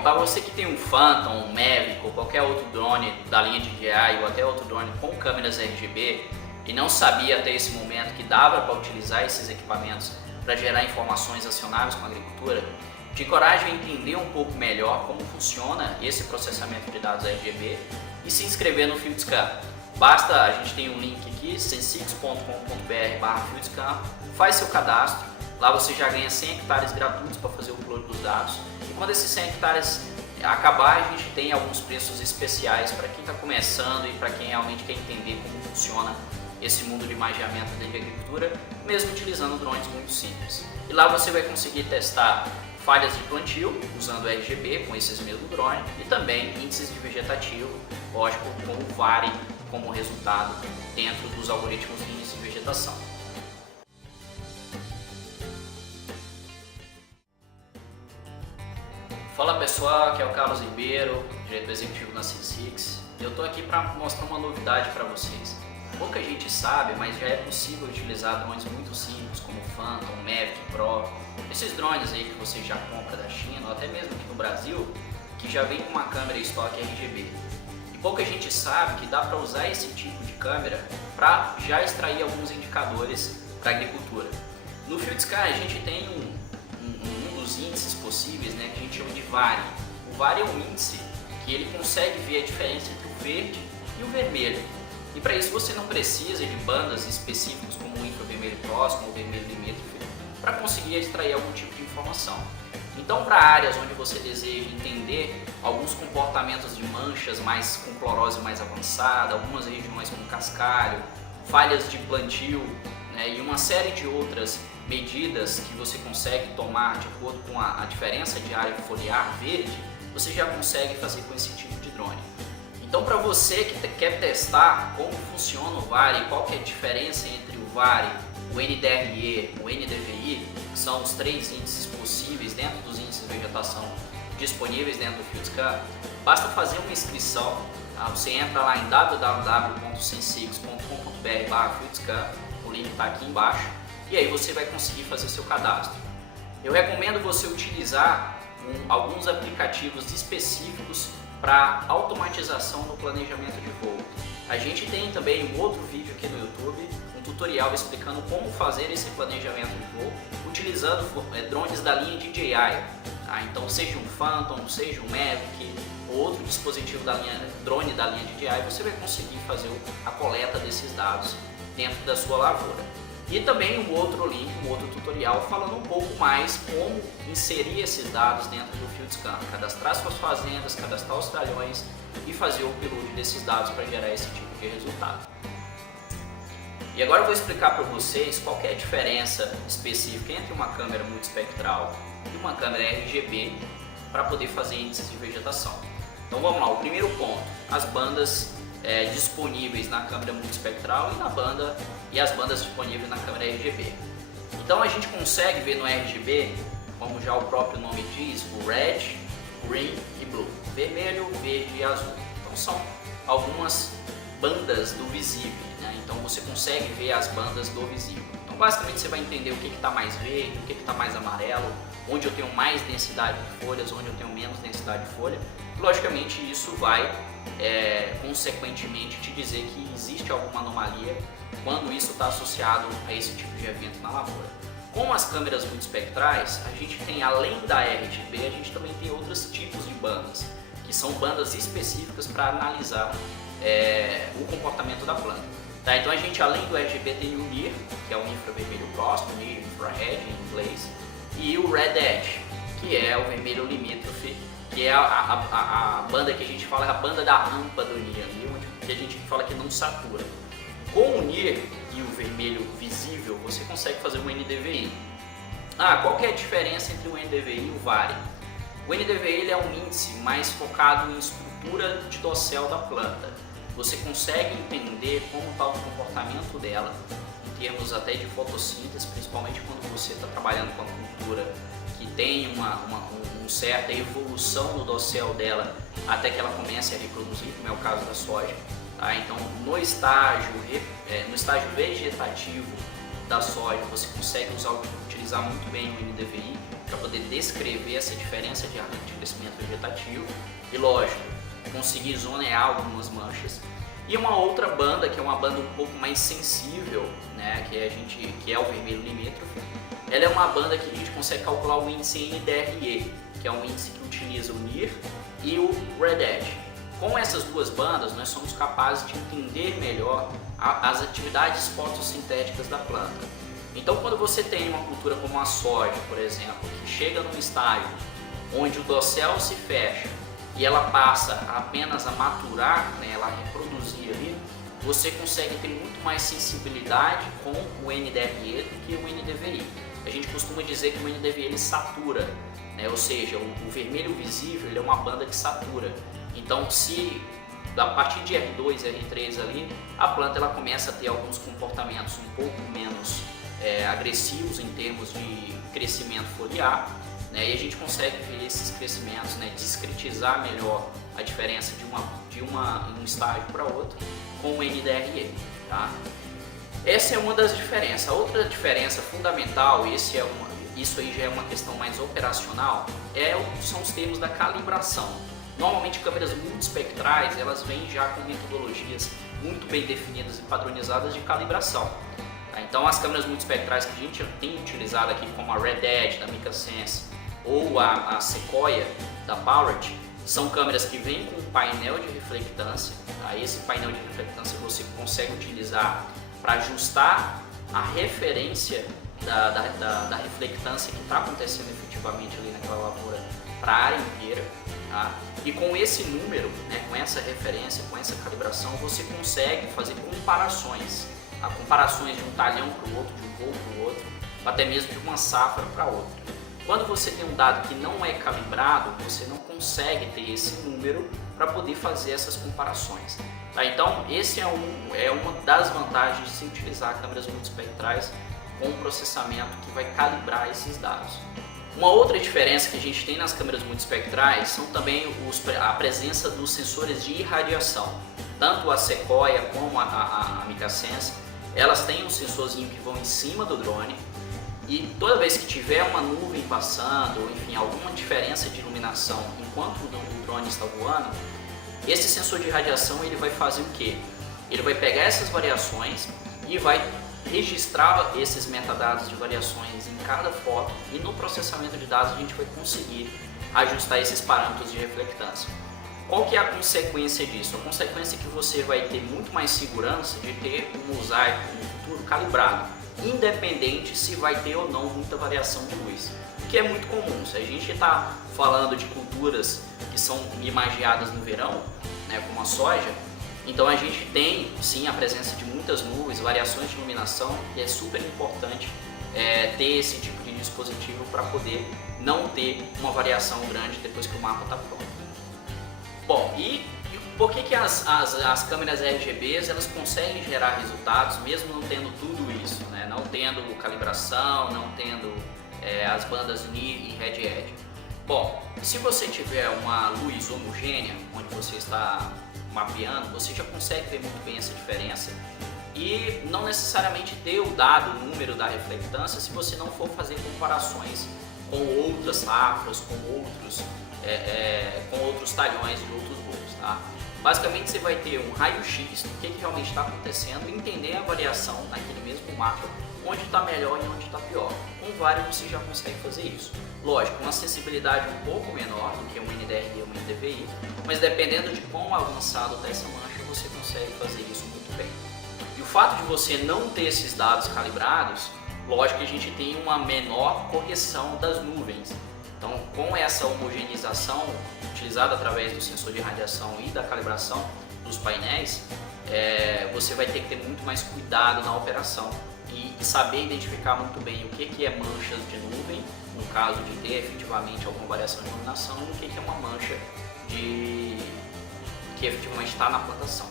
e para você que tem um Phantom, um Mavic ou qualquer outro drone da linha DJI ou até outro drone com câmeras RGB e não sabia até esse momento que dava para utilizar esses equipamentos para gerar informações acionáveis com a agricultura, te encorajo a entender um pouco melhor como funciona esse processamento de dados RGB e se inscrever no FieldScan. Basta, a gente tem um link aqui, sensix.com.br/FieldScan, faz seu cadastro, lá você já ganha 100 hectares gratuitos para fazer o upload dos dados. E quando esses 100 hectares acabar, a gente tem alguns preços especiais para quem está começando e para quem realmente quer entender como funciona esse mundo de magiamento da agricultura, mesmo utilizando drones muito simples. E lá você vai conseguir testar falhas de plantio usando RGB com esses mesmos drones e também índices de vegetativo, lógico, com o VARI como resultado dentro dos algoritmos de índice de vegetação. Fala pessoal, aqui é o Carlos Ribeiro, diretor executivo da Sensix. Eu estou aqui para mostrar uma novidade para vocês. Pouca gente sabe, mas já é possível utilizar drones muito simples como o Phantom, o Mavic Pro, esses drones aí que você já compra da China ou até mesmo aqui no Brasil, que já vem com uma câmera estoque RGB. E pouca gente sabe que dá para usar esse tipo de câmera para já extrair alguns indicadores para a agricultura. No FieldScan a gente tem um dos índices possíveis, né, que a gente chama de VARI. O VARI é um índice que ele consegue ver a diferença entre o verde e o vermelho. E para isso você não precisa de bandas específicas como o infravermelho próximo ou vermelho limítrofe para conseguir extrair algum tipo de informação. Então, para áreas onde você deseja entender alguns comportamentos de manchas mais com clorose mais avançada, algumas regiões como cascalho, falhas de plantio, né, e uma série de outras medidas que você consegue tomar de acordo com a diferença de área foliar verde, você já consegue fazer com esse tipo de drone. Então, para você que quer testar como funciona o VARI, qual que é a diferença entre o VARI, o NDRE, o NDVI, que são os três índices possíveis dentro dos índices de vegetação disponíveis dentro do FieldScan, basta fazer uma inscrição. Tá? Você entra lá em www.sensix.com.br/FieldScan, o link está aqui embaixo, e aí você vai conseguir fazer seu cadastro. Eu recomendo você utilizar alguns aplicativos específicos para automatização no planejamento de voo. A gente tem também um outro vídeo aqui no YouTube, um tutorial explicando como fazer esse planejamento de voo utilizando drones da linha DJI. Tá? Então, seja um Phantom, seja um Mavic ou outro dispositivo drone da linha DJI, você vai conseguir fazer a coleta desses dados dentro da sua lavoura. E também um outro link, um outro tutorial falando um pouco mais como inserir esses dados dentro do FieldScan, cadastrar suas fazendas, cadastrar os talhões e fazer o upload desses dados para gerar esse tipo de resultado. E agora eu vou explicar para vocês qual que é a diferença específica entre uma câmera multiespectral e uma câmera RGB para poder fazer índices de vegetação. Então vamos lá, o primeiro ponto, as bandas disponíveis na câmera multiespectral e as bandas disponíveis na câmera RGB. Então a gente consegue ver no RGB, como já o próprio nome diz, o Red, Green e Blue, vermelho, verde e azul. Então são algumas bandas do visível, né? Então você consegue ver as bandas do visível. Então basicamente você vai entender o que está mais verde, o que está mais amarelo, onde eu tenho mais densidade de folhas, onde eu tenho menos densidade de folha. E, logicamente isso vai consequentemente te dizer que existe alguma anomalia quando isso está associado a esse tipo de evento na lavoura. Com as câmeras multiespectrais, a gente tem, além da RGB, a gente também tem outros tipos de bandas, que são bandas específicas para analisar o comportamento da planta. Tá? Então a gente, além do RGB, tem o NIR, que é o infravermelho próximo, NIR infrared em inglês, e o Red Edge, que é o vermelho limítrofe, que é a banda que a gente fala, a banda da rampa do NIR, que a gente fala que não satura. Com o NIR e o vermelho visível, você consegue fazer um NDVI. Qual que é a diferença entre o NDVI e o VARI? O NDVI ele é um índice mais focado em estrutura de dossel da planta. Você consegue entender como está o comportamento dela, em termos até de fotossíntese, principalmente quando você está trabalhando com a cultura que tem uma certa evolução no dossel dela até que ela comece a reproduzir, como é o caso da soja. Tá? Então, no estágio vegetativo da soja, você consegue utilizar muito bem o NDVI para poder descrever essa diferença de crescimento vegetativo e, lógico, conseguir zonear algumas manchas. E uma outra banda, que é uma banda um pouco mais sensível, né, que é o vermelho limítrofe, ela é uma banda que a gente consegue calcular o índice NDRE, que é um índice que utiliza o NIR e o Red Edge. Com essas duas bandas, nós somos capazes de entender melhor as atividades fotossintéticas da planta. Então, quando você tem uma cultura como a soja, por exemplo, que chega num estágio onde o dossel se fecha e ela passa apenas a maturar, né, ela reproduzir ali, você consegue ter muito mais sensibilidade com o NDRE do que o NDVI. A gente costuma dizer que o NDVI ele satura, né, ou seja, o vermelho visível ele é uma banda que satura. Então, se a partir de R2, R3 ali, a planta ela começa a ter alguns comportamentos um pouco menos agressivos em termos de crescimento foliar, né, e a gente consegue ver esses crescimentos, né, discretizar melhor a diferença de um estágio para outro com o NDRE. Tá? Essa é uma das diferenças. A outra diferença fundamental, isso aí já é uma questão mais operacional, são os termos da calibração. Normalmente câmeras multiespectrais, elas vêm já com metodologias muito bem definidas e padronizadas de calibração. Tá? Então as câmeras multiespectrais que a gente tem utilizado aqui, como a Red Edge da MicaSense ou a Sequoia da Powerit, são câmeras que vêm com um painel de reflectância. Tá? Esse painel de reflectância você consegue utilizar para ajustar a referência da reflectância que está acontecendo efetivamente ali naquela lavoura para a área inteira. Tá? E com esse número, né, com essa referência, com essa calibração, você consegue fazer comparações. Tá? Comparações de um talhão para o outro, de um voo para o outro, até mesmo de uma safra para outra. Quando você tem um dado que não é calibrado, você não consegue ter esse número para poder fazer essas comparações. Tá? Então, esse é uma das vantagens de se utilizar câmeras multiespectrais com processamento que vai calibrar esses dados. Uma outra diferença que a gente tem nas câmeras multiespectrais são também a presença dos sensores de irradiação. Tanto a Sequoia como a MicaSense, elas têm um sensorzinho que vão em cima do drone e toda vez que tiver uma nuvem passando, ou enfim, alguma diferença de iluminação enquanto o drone está voando, esse sensor de irradiação ele vai fazer o quê? Ele vai pegar essas variações e vai registrar esses metadados de variações em cada foto e no processamento de dados a gente vai conseguir ajustar esses parâmetros de reflectância. Qual que é a consequência disso? A consequência é que você vai ter muito mais segurança de ter um mosaico no futuro calibrado, independente se vai ter ou não muita variação de luz, o que é muito comum. Se a gente está falando de culturas que são imagiadas no verão, né, como a soja, então a gente tem sim a presença de muitas nuvens, variações de iluminação, e é super importante ter esse tipo de dispositivo para poder não ter uma variação grande depois que o mapa está pronto. Bom, e por que as câmeras RGBs elas conseguem gerar resultados mesmo não tendo tudo isso, né? Não tendo calibração, não tendo as bandas NIR e Red Edge? Bom, se você tiver uma luz homogênea, onde você está mapeando, você já consegue ver muito bem essa diferença e não necessariamente ter o dado, o número da reflectância, se você não for fazer comparações com outras safras, com outros talhões de outros voos. Tá? Basicamente você vai ter um raio-x do que realmente está acontecendo e entender a variação naquele mesmo mapa, onde está melhor e onde está pior. Com vários você já consegue fazer isso. Lógico, uma sensibilidade um pouco menor do que um NDRE e um NDVI, mas dependendo de quão avançado está essa mancha, você consegue fazer isso muito bem. E o fato de você não ter esses dados calibrados, lógico que a gente tem uma menor correção das nuvens. Então, com essa homogeneização utilizada através do sensor de radiação e da calibração dos painéis, você vai ter que ter muito mais cuidado na operação e saber identificar muito bem o que é manchas de nuvem, no caso de ter efetivamente alguma variação de iluminação, e o que é uma mancha que efetivamente está na plantação.